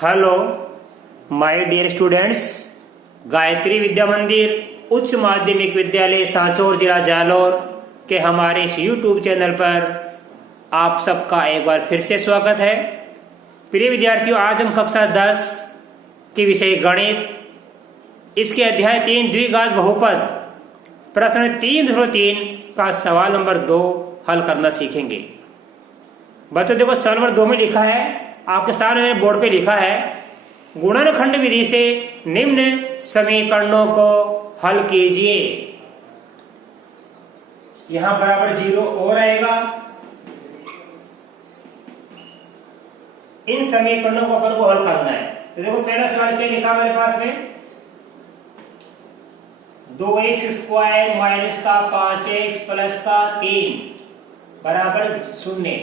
Hello my dear students, Gayatri Vidya Mandir उच्च माध्यमिक विद्यालय सांचौर जिला जालौर के हमारे इस YouTube चैनल पर आप सबका एक बार फिर से स्वागत है। प्रिय विद्यार्थियों, आज हम कक्षा 10 के विषय गणित, इसके अध्याय 3 द्विघात बहुपद प्रश्न 3.3 का सवाल नंबर 2 हल करना सीखेंगे। बच्चों देखो, सवाल नंबर 2 में लिखा है, आपके सामने मेरे बोर्ड पे लिखा है, गुणनखंड विधि से निम्न समीकरणों को हल कीजिए। यहां बराबर 0 और आएगा। इन समीकरणों को अपन को हल करना है। तो देखो, पहला सवाल क्या लिखा मेरे पास में, 2x² माइनस का 5x प्लस का 3 बराबर 0।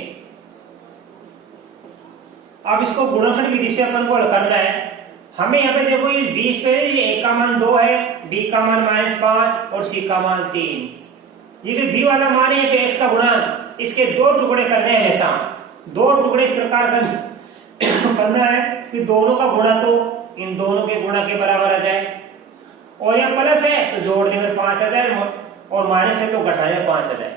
अब इसको गुणनखंड विधि से अपन को हल करना है। हमें यहाँ पे देखो, ये 20 पे a का मान 2 है, b का मान -5 और c का मान 3। ये जो b वाला मान है, पे x का गुणा, इसके 2 टुकड़े करने हैं। हमेशा 2 टुकड़े इस प्रकार करना है कि दोनों का गुणा तो इन दोनों के गुणा के बराबर आ जाए। और यहाँ प्लस है तो जोड़ने में 5 आ जाए, और माइनस है तो घटाने में 5 आ जाए।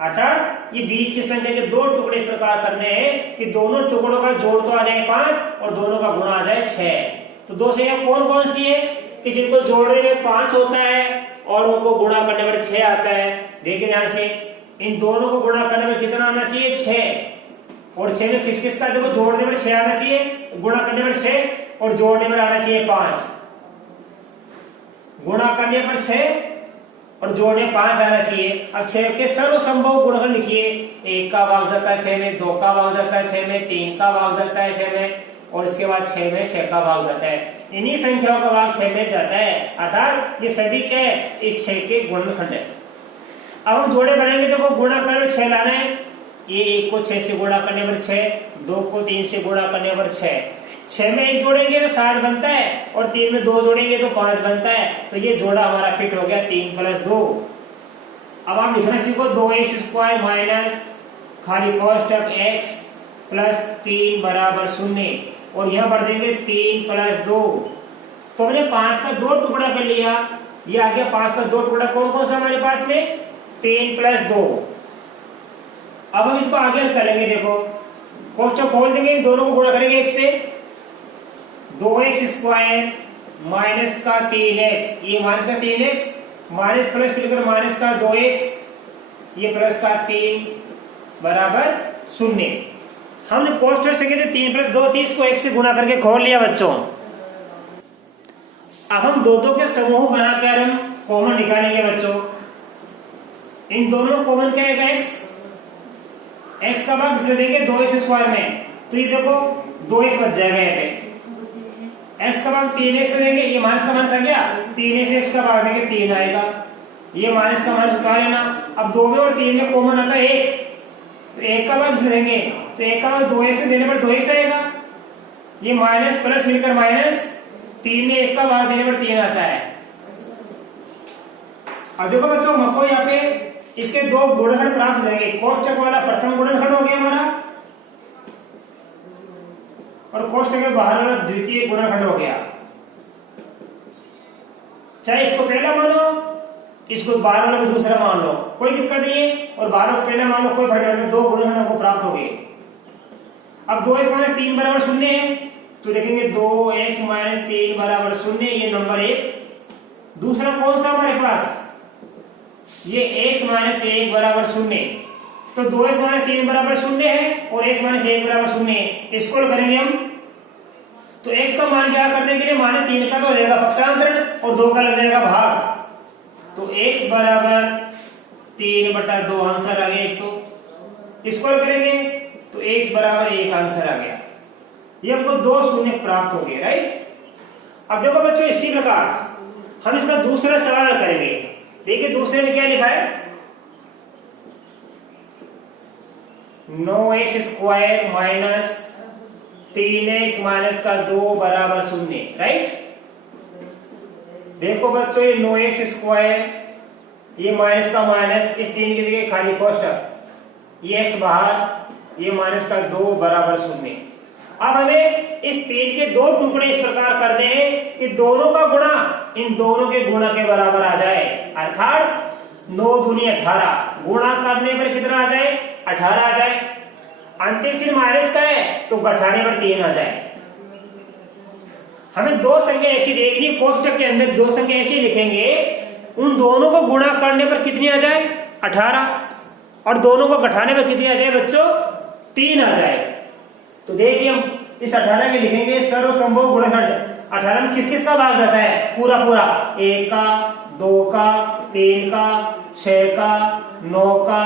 अर्थात ये 20 की संख्या के 2 टुकड़े इस प्रकार करने हैं कि दोनों टुकड़ों का जोड़ तो आ जाए 5 और दोनों का गुणा आ जाए 6। तो दो संख्या कौन कौन सी है कि जिनको जोड़ने में 5 होता है और उनको गुणा करने में 6 आता है। देखिए ध्यान से, इन दोनों को गुणा करने में कितना आना चाहिए, 6। और 6 में किस किस का, देखो जोड़ने में 6 आना चाहिए, गुणा करने में 6 और जोड़ने में आना चाहिए 5। गुणा करने पर 6 और जोड़ने 5 आना चाहिए। अब 6 के सर्वसंभव गुणनखंड लिखिए। 1 का भाग जाता है 6 में, 2 का भाग जाता है 6 में, 3 का भाग जाता है 6 में, और इसके बाद 6 में 6 का भाग जाता है। इन्हीं संख्याओं का भाग 6 में जाता है। अर्थात ये सभी क्या है, इस 6 के गुणनखंड है। अब हम जोड़े बनाएंगे। देखो, गुणा करने में 6 लाना है। ये 1 को 6 से गुणा करने पर 6, 2 को 3 से गुणा करने पर 6, 6 में 1 जोड़ेंगे तो 7 बनता है, और 3 में 2 जोड़ेंगे तो 5 बनता है। तो ये जोड़ा हमारा फिट हो गया, 3 + 2। अब आप लिखना सीखो, 2x² माइनस खाली कोष्टक x प्लस 3 बराबर 0, और यहां भर देंगे 3 + 2। तो हमने 5 का 2 टुकड़ा कर लिया। ये आ गया 5 का 2 टुकड़ा। कौन कौन सा हमारे पास में, 3 + 2। अब हम इसको आगे करेंगे। देखो, कोष्टक खोल देंगे, दोनों को गुणा करेंगे 1 से। 2x² माइनस का 3x, ये माइनस का 3x, माइनस प्लस मिलकर माइनस का 2x, ये प्लस का 3 बराबर 0। हमने कोष्टक से 3 + 2 थी, इसको 1 से गुणा करके खोल लिया बच्चों। अब हम दो के समूह बनाकर हम कॉमन निकालेंगे बच्चों। इन दोनों कॉमन क्या आएगा, x का भाग किसमें देंगे, 2x² में। तो ये देखो 2x बच जाएगा यहाँ पे। x का भाग 3x में देंगे, ये माइनस का माइनस आ गया, 3x में x का भाग देंगे 3 आएगा। ये माइनस का माइनस उतार लेना। अब 2 में और 3 में कॉमन आता है 1, तो 1 का भाग इसमें देंगे, तो 1 का भाग 2x में देने पर 2x आएगा। ये माइनस प्लस मिलकर माइनस, 3 में 1 का भाग देने पर 3 आता है। अब देखो बच्चों, हमको यहाँ पे इसके 2 गुणनखंड प्राप्त हो जाएंगे। कोष्टक वाला प्रथम गुणनखंड हो गया हमारा, और कोष्टक के बाहर वाला द्वितीय गुणनखंड हो गया। चाहे इसको पहला मानो, इसको बाहर वाले को दूसरा मान लो, कोई दिक्कत नहीं है। और बाहर को पहला मान लो, कोई फर्क नहीं पड़ता। 2 गुणनखंड को प्राप्त हो गए। अब 2x - 3 बराबर 0 है, तो लिखेंगे 2x - 3 बराबर 0। ये नंबर 1। दूसरा कौन सा हमारे पास, ये x - 1 बराबर 0। तो 2x - 3 बराबर 0 है, और x - 1 बराबर 0 है। इसको करेंगे हम, तो x का मान क्या करने के लिए, -3 का तो हो जाएगा पक्षांतरण, और 2 का लग जाएगा भाग। तो x बराबर 3/2 आंसर आ गया एक। तो इसको करेंगे तो x बराबर 1 आंसर आ गया। ये हमको 2 शून्य प्राप्त हो गए, राइट। अब देखो बच्चों, इसी प्रकार हम इसका दूसरा सवाल करेंगे। देखिए दूसरे में क्या लिखा है, 9x² माइनस 3x माइनस का 2 बराबर 0, राइट। देखो बच्चों, ये 9x², ये माइनस का माइनस, इस 3 की जगह खाली कोष्टक, ये x बाहर, ये माइनस का 2 बराबर 0। अब हमें इस 3 के 2 टुकड़े इस प्रकार करने हैं कि दोनों का गुणा इन दोनों के गुणा के बराबर आ जाए, अर्थात 9 दूनी 18, गुणा करने पर कितना आ जाए 18 आ जाए। अंतिम चिन्ह माइनस का है तो घटाने पर 3 आ जाए। हमें दो संख्या ऐसी देखनी, कोष्टक के अंदर दो संख्या ऐसी लिखेंगे, उन दोनों को गुणा करने पर कितनी आ जाए 18, और दोनों को घटाने पर कितनी आ जाए बच्चों 3 आ जाए। तो देखिए हम इस 18 में लिखेंगे सर्वसंभव गुणनखंड। 18 में किस किस का भाग जाता है, पूरा पूरा, 1 का, 2 का, 3 का, 6 का, 9 का,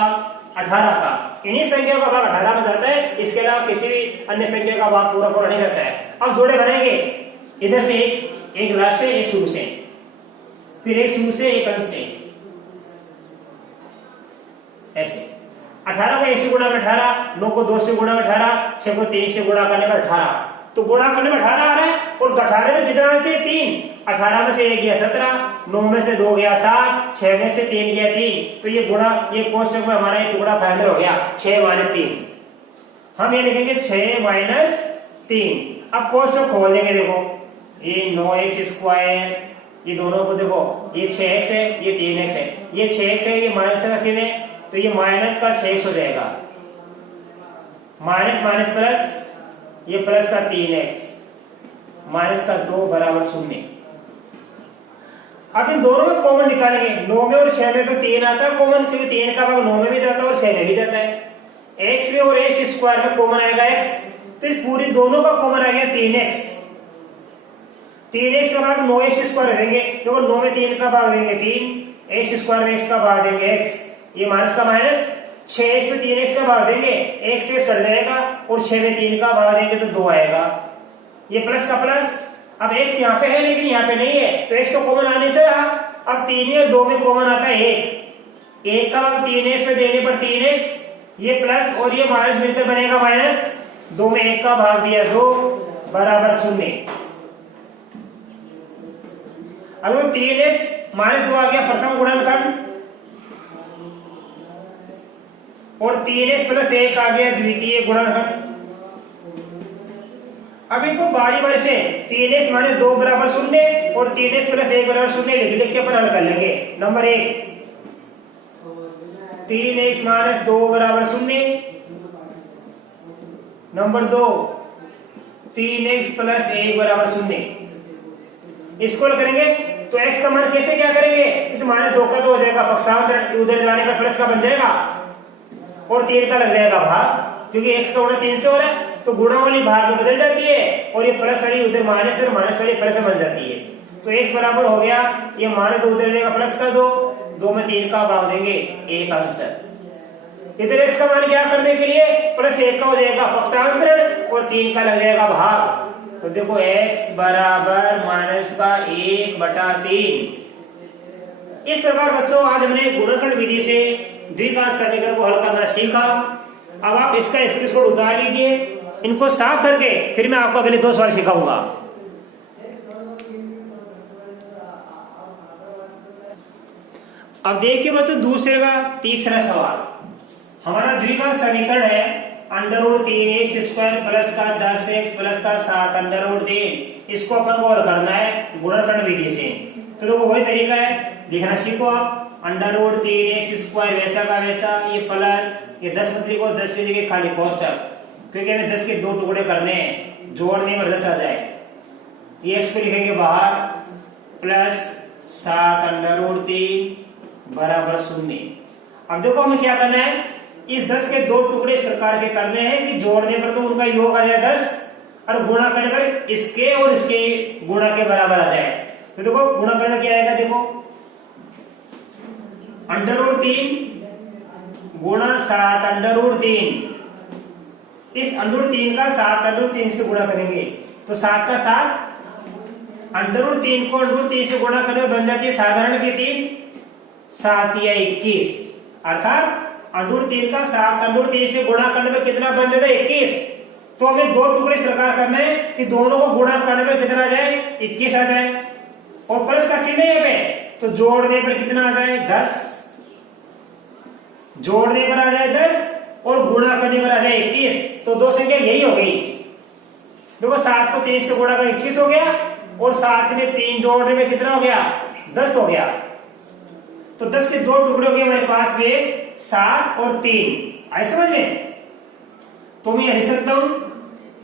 18 का, इन्हीं संख्या का भाग 18 में जाता है। इसके अलावा किसी भी अन्य संख्या का भाग पूरा पूरा नहीं जाता है। अब जोड़े बनेंगे, इधर से एक लास्ट से, एक शुरू से, फिर एक शुरू से, एक अंत से, ऐसे 18 को 1 से गुणा कर 18, 9 को 2 से गुणा कर 18, 6 को 3 से गुणा करने पर 18, तो गुणा करने में 18 आ रहा है और घटाने में कितना आना चाहिए 3। 18 में से 1 गया 17, 9 में से 2 गया 7, 6 में से 3 गया 3, तो ये गुणा, ये कोष्टक में हमारा ये टुकड़ा फाइनल हो गया 6 - 3। हम ये लिखेंगे 6 - 3। अब कोष्टक खोल देंगे, देखो ये 9x², ये दोनों को देखो, ये 6x है, ये 3x है, ये 6x है, ये माइनस का चिन्ह है, तो ये माइनस का 6x हो जाएगा, माइनस माइनस प्लस, ये प्लस का 3x, माइनस का 2 बराबर 0। अब इन दोनों में कॉमन निकालेंगे, 9 में और 6 में तो 3 आता है कॉमन, क्योंकि 3 का भाग 9 में भी जाता है और 6 में भी जाता है। x में और x² में कॉमन आएगा x, तो इस पूरी दोनों का कॉमन आ गया 3x। 3x का भाग 9x² देंगे, देखो 9 में 3 का भाग देंगे 3, x² में x का भाग देंगे x, ये माइनस का माइनस, 6x में 3x का भाग देंगे, x से कट जाएगा, और 6 में 3 का भाग देंगे तो 2 आएगा, ये प्लस का प्लस। अब x यहाँ पे है लेकिन यहाँ पे नहीं है, तो x तो कॉमन आने से रहा। अब 3 में और 2 में कॉमन आता है 1 का भाग 3x में देने पर 3x, ये प्लस और ये माइनस मिलकर बनेगा माइनस, 2 में 1 का भाग दिया 2 बराबर 0। अब 3x - 2 आ गया प्रथम गुणनखंड, और 3x + 1 आ गया द्वितीय गुणनखंड। अब इनको बारी बारी से 3x - 2 बराबर 0 और 3x + 1 बराबर 0 लिख के अपन हल कर लेंगे। नंबर 1, 3x - 2 बराबर 0। नंबर 2, 3x + 1 बराबर 0। इसको हल करेंगे तो x का मान कैसे क्या करेंगे, इस -2 का 2 हो जाएगा, पक्षांतर उधर जाने पर प्लस का बन जाएगा, और 3 का लग जाएगा भाग, क्योंकि x का गुणा 3 से हो रहा है, तो गुणा वाली भाग में बदल जाती है, और ये प्लस वाली उधर माइनस और माइनस वाली प्लस में बन जाती है। तो x बराबर हो गया, ये -2 उधर जाएगा प्लस का 2, 2 में 3 का भाग देंगे, 1 आंसर। इधर x का मान क्या करने के लिए, +1 का हो जाएगा पक्षांतरण, और 3 का लग जाएगा भाग, तो देखो x बराबर -1/3। इस प्रकार बच्चों आज हमने गुणनखंड विधि से द्विघात समीकरण को हल करना सीखा। अब आप इसका स्क्रीनशॉट उतार लीजिए, इनको साफ करके फिर मैं आपको अगले 2 सवाल सिखाऊंगा। अब देखिए बच्चों दूसरे का तीसरा सवाल, हमारा द्विघात समीकरण है √3x² प्लस का 10x प्लस का 7 √3। इसको अपन को हल करना है गुणनखंड विधि से। तो देखो वही तरीका है, लिखना सीखो आप, √3x² वैसा का वैसा, ये प्लस, ये 10 मतरी को 10 की जगह खाली कोष्टक, क्योंकि हमें 10 के 2 टुकड़े करने हैं, जोड़ने में 10 आ जाए, ये x को लिखेंगे बाहर, प्लस 7 √3 बराबर 0। अब देखो हमें क्या करना है, इस 10 के 2 टुकड़े इस प्रकार के करने हैं कि जोड़ने पर तो उनका योग आ जाए 10, और गुणा करने पर इसके और इसके गुणा के बराबर आ जाए। तो देखो गुणा करने क्या आएगा, देखो √3 गुणा 7 √3, इस √3 का 7 √3 से गुणा करेंगे तो 7 का 7, √3 को √3 से गुणा करने बन जाती है साधारण की 3, 7 या 21, अर्थात √3 का 7 √3 से गुणा करने पर कितना बन जाता है 21। तो हमें 2 टुकड़े इस प्रकार करना है कि दोनों को गुणा करने पर कितना आ जाए 21 आ जाए, और प्लस का चिन्ह है पे, तो जोड़ने पर कितना आ जाए 10, जोड़ने पर आ जाए 10 और गुणा करने पर आ जाए 21, तो 2 संख्या यही हो गई। 7 को 3 से गुणा कर 21 हो गया, और साथ में 3 जोड़ने में कितना हो गया, 10 हो गया। तो 10 के 2 टुकड़े हो गए हमारे पास में 7 और 3। आई समझ में? तो मैं लिख सकता हूं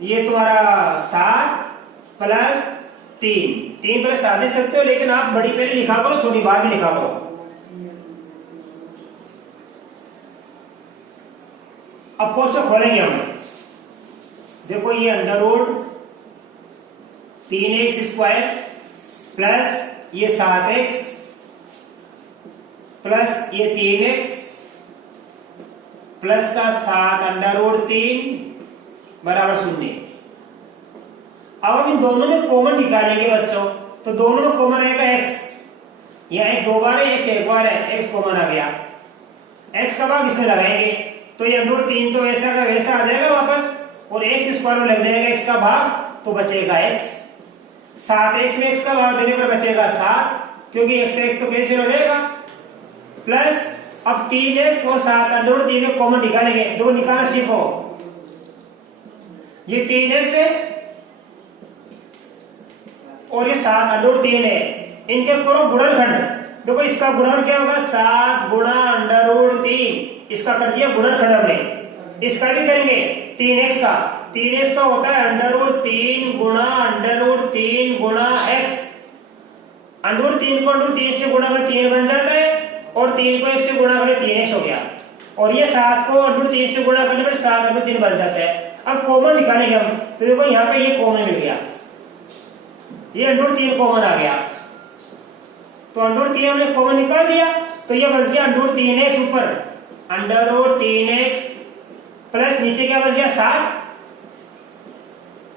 ये तुम्हारा 7 प्लस 3 प्लस 7 दे सकते हो, लेकिन आप बड़ी पहले लिखा करो, छोटी बाद में लिखा करो। अब कोष्टक खोलेंगे हम। देखो ये under root 3x square plus ये 7x प्लस ये 3x प्लस का 7 अंडर रूट 3 बराबर 0। अब हम इन दोनों में कॉमन निकालेंगे बच्चों, तो दोनों में कॉमन आएगा x। यह x 2 बार है, x 1 बार है, x कॉमन आ गया। x का भाग इसमें लगाएंगे, तो ये अंडर रूट 3 तो वैसा का वैसा आ जाएगा वापस, और x स्क्वायर में लग जाएगा x का भाग, तो बचेगा x। 7x में x का भाग देने पर बचेगा 7, क्योंकि x से x तो कैंसिल हो जाएगा। प्लस अब 3x और 7 अंडर रूट 3 में कॉमन निकालेंगे। देखो निकालना सीखो। ये 3x है और ये 7 अंडर रूट 3 है, इनके करो गुणनखंड। देखो इसका गुणन क्या होगा, 7 गुणा अंडर रूट 3, इसका कर दिया गुणनखंड हमने। इसका भी करेंगे 3x का। 3x का होता है अंडर रूट 3 गुणा अंडर रूट 3 गुणा x। अंडर रूट 3 को अंडर रूट 3 से गुणा कर 3 बन जाता है, और 3 को 1 से गुणा कर 3x हो गया, और ये 7 को अंडर रूट 3 से गुणा करने पर 7 अंडर रूट 3 बन जाता है। अब कॉमन निकालेंगे हम, तो देखो यहाँ पे ये कॉमन मिल गया, ये अंडर रूट 3 कॉमन आ गया, तो अंडर रूट 3 हमने कॉमन निकाल दिया, तो ये बच गया अंडर रूट 3x ऊपर अंडर रूट 3x प्लस नीचे क्या बच गया 7।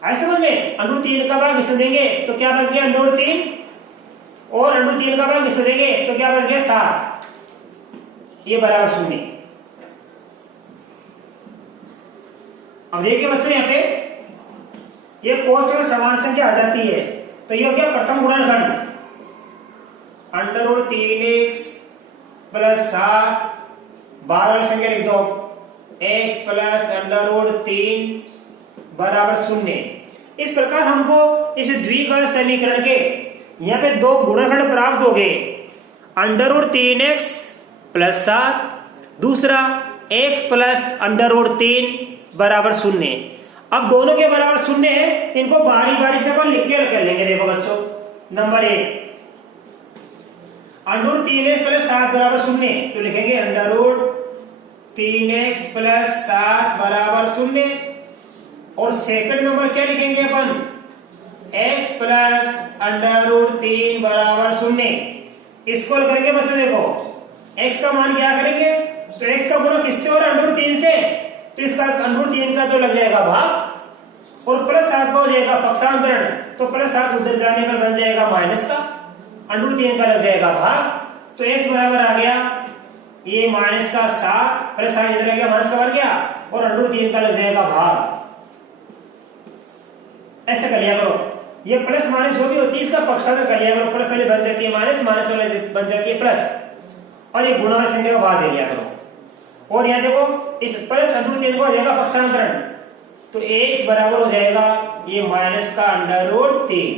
आई समझ में? अंडर रूट 3 का भाग इसमें देंगे तो क्या बच गया अंडर रूट 3, और अंडर रूट 3 का भाग इसमें देंगे तो क्या बच गया 7, ये बराबर 0। अब देखिए बच्चों यहाँ पे ये कोष्टक में समान संख्या आ जाती है, तो ये हो गया प्रथम गुणनखंड, अंडर रूट 3x प्लस 7, 12 वाली संख्या लिख दो, x प्लस अंडर रूट 3 बराबर 0। इस प्रकार हमको इस द्विघात समीकरण के यहाँ पे दो गुणनखंड प्राप्त हो गए, अंडर रूट 3x प्लस 7, दूसरा x प्लस अंडर रूट 3 बराबर 0। अब दोनों के बराबर 0 है, इनको बारी बारी से अपन लिख के कर लेंगे। देखो बच्चों, number 1 under root 3x plus 7 बराबर 0, तो लिखेंगे अंडर रूट 3x प्लस 7 बराबर 0, और सेकंड नंबर क्या लिखेंगे अपन, x प्लस अंडर रूट 3 बराबर 0। इसको करके बच्चों देखो x का मान क्या करेंगे, तो x का गुणा किससे हो रहा है, अंडर रूट 3 से, तो इसका अंडर रूट 3 का तो लग जाएगा भाग, और प्लस 7 का हो जाएगा पक्षांतरण, तो प्लस 7 उधर जाने पर बन जाएगा माइनस का, अंडर रूट 3 का लग जाएगा भाग, तो x बराबर आ गया ये माइनस का 7 प्लस 7 इधर आ गया माइनस का बन गया, और अंडर रूट 3 का लग जाएगा भाग। ऐसे कर लिया करो, ये प्लस माइनस जो भी होती है इसका पक्षांतर कर लिया करो, प्लस वाली बन जाती है माइनस, माइनस वाली बन जाती है प्लस, और ये गुणा वाली संख्या को बाद दे लिया करो। और यहाँ देखो इस प्लस अंडर रूट 3 को हो जाएगा पक्षांतरण, तो x बराबर हो जाएगा ये माइनस का अंडर रूट 3।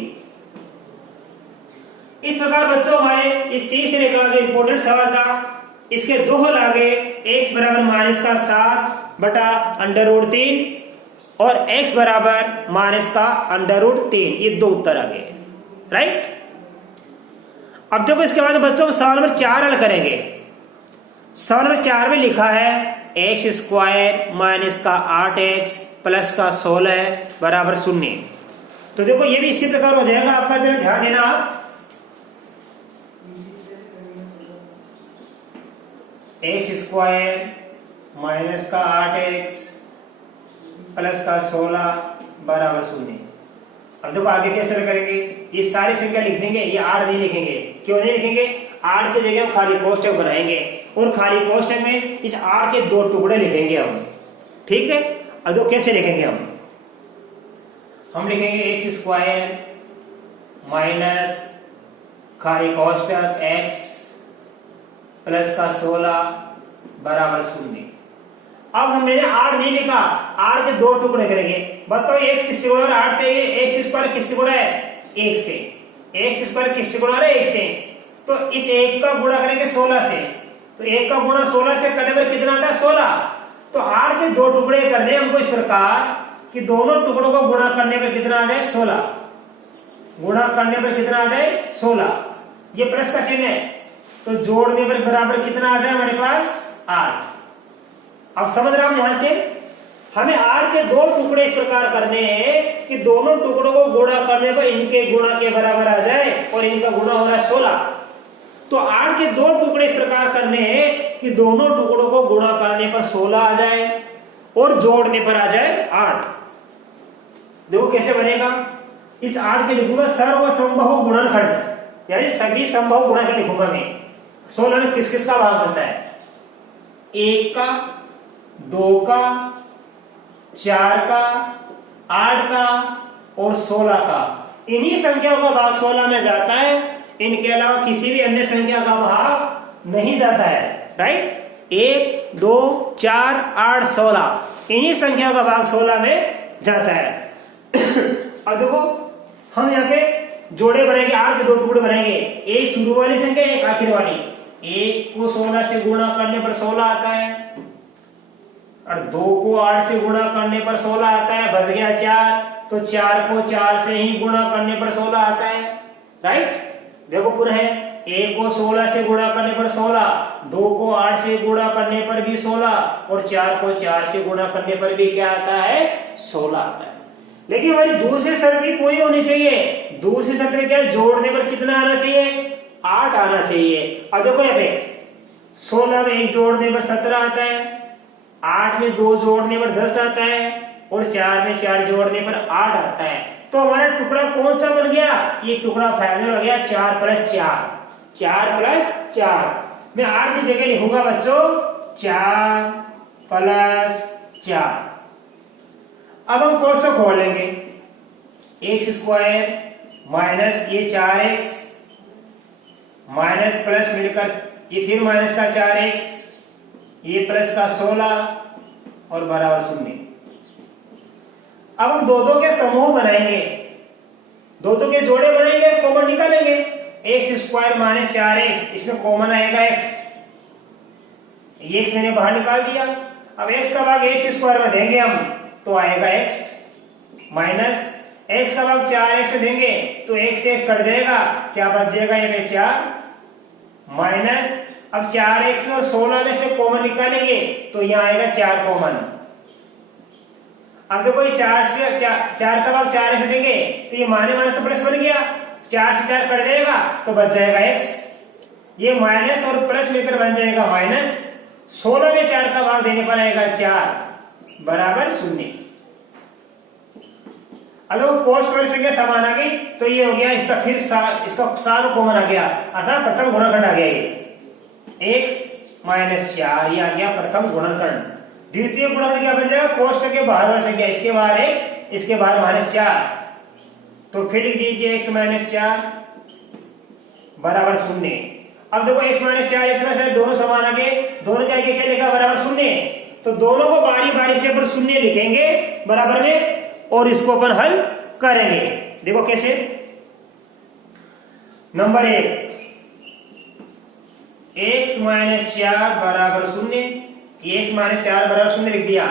इस प्रकार बच्चों हमारे इस तीसरे का जो इंपॉर्टेंट सवाल था, इसके दो हल आ गए, x बराबर माइनस का 7 बटा अंडर रूट 3 और x बराबर माइनस का अंडर रूट 3, ये दो उत्तर आ गए, राइट। अब देखो इसके बाद बच्चों सवाल नंबर 4 हल करेंगे। सवाल नंबर 4 में लिखा है x स्क्वायर माइनस का 8x प्लस का 16 बराबर 0। तो देखो ये भी इसी प्रकार हो जाएगा, आपका जरा ध्यान देना आप, x स्क्वायर माइनस का 8x प्लस का 16 बराबर 0। अब देखो आगे कैसे करेंगे, ये सारी संख्या लिख देंगे, ये 8 नहीं लिखेंगे। क्यों नहीं लिखेंगे, 8 की जगह हम खाली कोष्टक बनाएंगे, और खाली कोष्टक में इस 8 के दो टुकड़े लिखेंगे हम, ठीक है। अब देखो कैसे लिखेंगे हम लिखेंगे x स्क्वायर माइनस खाली कोष्टक x प्लस का 16 बराबर 0। अब हमने 8 नहीं लिखा, 8 के दो टुकड़े करेंगे, बताओ x किससे गुणा है 8 से, x स्क्वायर किससे गुणा है 1 से, x स्क्वायर किससे गुणा है 1 से, तो इस 1 का गुणा करेंगे 16 से, तो 1 का गुणा 16 से करने पर कितना आता है 16। तो 8 के दो टुकड़े करने हमको इस प्रकार कि दोनों टुकड़ों को गुणा करने पर कितना आ जाए 16, गुणा करने पर कितना आ जाए 16, ये प्लस का चिन्ह है, तो जोड़ने पर बराबर कितना आ जाए हमारे पास 8। अब समझ रहा हूं ध्यान से, हमें 8 के दो टुकड़े इस प्रकार करने हैं कि दोनों टुकड़ों को गुणा करने पर इनके गुणा के बराबर आ जाए और इनका गुणा हो रहा है 16। तो 8 के दो टुकड़े इस प्रकार करने हैं कि दोनों टुकड़ों को गुणा करने पर 16 आ जाए और जोड़ने पर आ जाए 8। देखो कैसे बनेगा, इस 8 के लिखूंगा सर्वसंभव गुणनखंड, यानी सभी संभव गुणनखंड लिखूंगा मैं। 16 में किस किस का भाग बनता है, 1 का, 2 का, 4 का, 8 का और 16 का। इन्हीं संख्याओं का भाग 16 में जाता है, इनके अलावा किसी भी अन्य संख्या का भाग नहीं जाता है। राइट, 1, 2, 4, 8, 16 इन्हीं संख्याओं का भाग 16 में जाता है। अब देखो हम यहाँ पे जोड़े बनाएंगे, 8 के दो टुकड़े बनाएंगे, एक शुरू वाली संख्या एक आखिर वाली। 1 को 16 से गुणा करने पर 16 आता है और 2 को 8 से गुणा करने पर 16 आता है, बच गया 4, तो 4 को 4 से ही गुणा करने पर 16 आता है। राइट, देखो पुनः 1 को 16 से गुणा करने पर 16, 2 को 8 से गुणा करने पर भी 16 और 4 को 4 से गुणा करने पर भी क्या आता है 16 आता है। लेकिन हमारी दूसरी शर्त भी पूरी होनी चाहिए। दूसरी शर्त में क्या है, जोड़ने पर कितना आना चाहिए 8 आना चाहिए। अब देखो यहाँ पे 16 में 1 जोड़ने पर 17 आता है, 8 में 2 जोड़ने पर 10 आता है और 4 में 4 जोड़ने पर 8 आता है। तो हमारा टुकड़ा कौन सा बन गया, ये टुकड़ा फाइनल हो गया 4 + 4, 4 + 4। मैं 8 की जगह लिखूंगा बच्चों 4 + 4। अब हम कोष्ठक खोल लेंगे, x² माइनस ये 4x माइनस प्लस मिलकर ये फिर माइनस का 4x, ये प्लस का 16 और बराबर 0। अब हम दो के समूह बनाएंगे, दो के जोड़े बनाएंगे, कॉमन निकालेंगे। x² माइनस 4x, इसमें कॉमन आएगा x, ये x मैंने बाहर निकाल दिया। अब x का भाग x² में देंगे हम तो आएगा x, माइनस x का भाग 4x में देंगे तो x से x कट जाएगा, क्या बच जाएगा ये पे 4, माइनस अब 4x में और 16 में से कॉमन निकालेंगे तो यहाँ आएगा 4 कॉमन। अब देखो ये 4 का भाग 4x में देंगे तो ये माने माने तो प्लस बन गया, 4 से 4 कट जाएगा तो बच जाएगा x, ये माइनस और प्लस मिलकर बन जाएगा माइनस। 16 में 4 का भाग देने पर आएगा 4 बराबर 0। अगर कोष्ठ वाली संख्या समान आ गई तो ये हो गया इसका फिर इसका सार कॉमन आ गया, अर्थात प्रथम गुणनखंड आ गया। ये x - 4 ये आ गया प्रथम गुणनखंड। द्वितीय गुणनखंड क्या बन जाएगा, कोष्ठ के बाहर वाली संख्या, इसके बाहर x इसके बाहर -4, तो फिर लिख दीजिए x - 4 बराबर 0। अब देखो x - 4 दोनों समान आ गए, दोनों के आगे क्या लिखा बराबर 0, तो दोनों को बारी बारी से अपन 0 लिखेंगे बराबर में और इसको अपन हल करेंगे। देखो कैसे, नंबर 1 x - 4 बराबर 0, x - 4 बराबर 0 लिख दिया।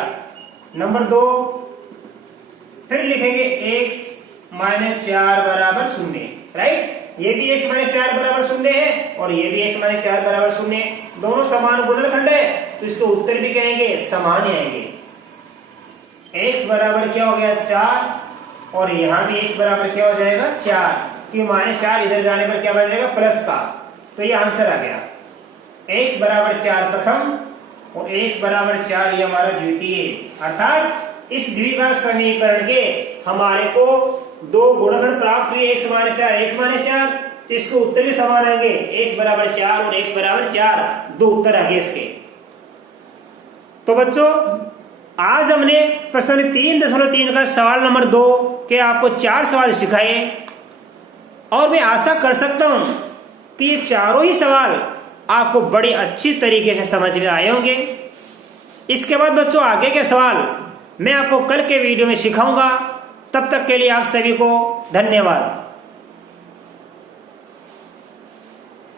नंबर 2 फिर लिखेंगे x - 4 बराबर 0। राइट, ये भी x - 4 बराबर 0 है और ये भी x - 4 बराबर 0 है, दोनों समान गुणनखंड है तो इसके उत्तर भी कहेंगे समान ही आएंगे। x बराबर क्या हो गया 4 और यहां भी x बराबर क्या हो जाएगा 4, कि -4 इधर जाने पर क्या बन जाएगा प्लस का, तो ये आंसर आ गया। x बराबर 4 प्रथम और x बराबर 4 ये हमारा द्वितीय, अर्थात इस द्विघात समीकरण के हमारे को दो गुणनखंड प्राप्त हुए x - 4, तो इसके उत्तर भी समान आएंगे, x बराबर 4 और x बराबर 4, दो उत्तर आ गए इसके। तो बच्चों आज हमने प्रश्न 3.3 का सवाल नंबर 2 के आपको 4 सवाल सिखाए और मैं आशा कर सकता हूं कि ये चारों ही सवाल आपको बड़ी अच्छी तरीके से समझ में आए होंगे। इसके बाद बच्चों आगे के सवाल मैं आपको कल के वीडियो में सिखाऊंगा। तब तक के लिए आप सभी को धन्यवाद।